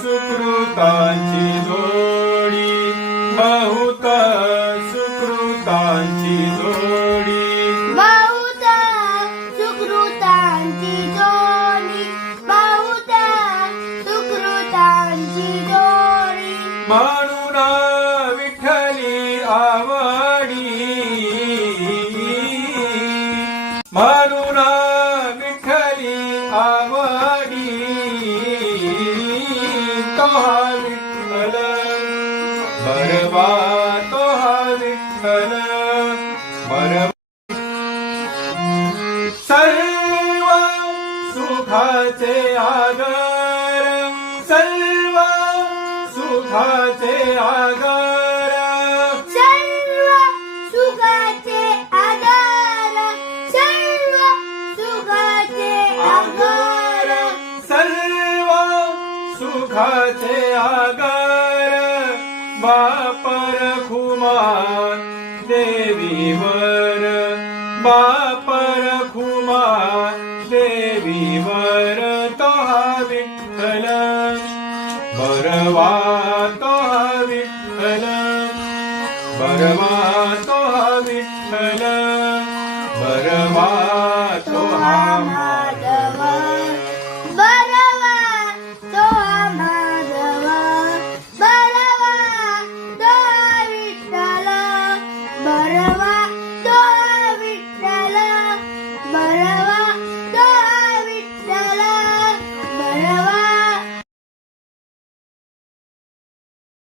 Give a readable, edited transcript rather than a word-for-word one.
सुकृतांची जोडी, बहुत सुकृतांची जोडी, बहुत सुकृतांची जोडी, बहुत सुकृतांची जोडी. म्हणून विठ्ठली आवडी, म्हणून विठ्ठली आवडी, तो हा विठ्ठल बरवा, तो हा विठ्ठल बरवा. सर्व सुखाचे आगर, सर्व सुखाचे आगर, सर्व सुखाचे आधार, सर्व सुखाचे आधार, सर्व सुखाचे आगर. बापर खुमान देवीवर, बापर खुमान देवीवर, तो हा विठ्ठल बरवा, तो हा विठ्ठल बरवा, तो हा विठ्ठल बरवा, तो हा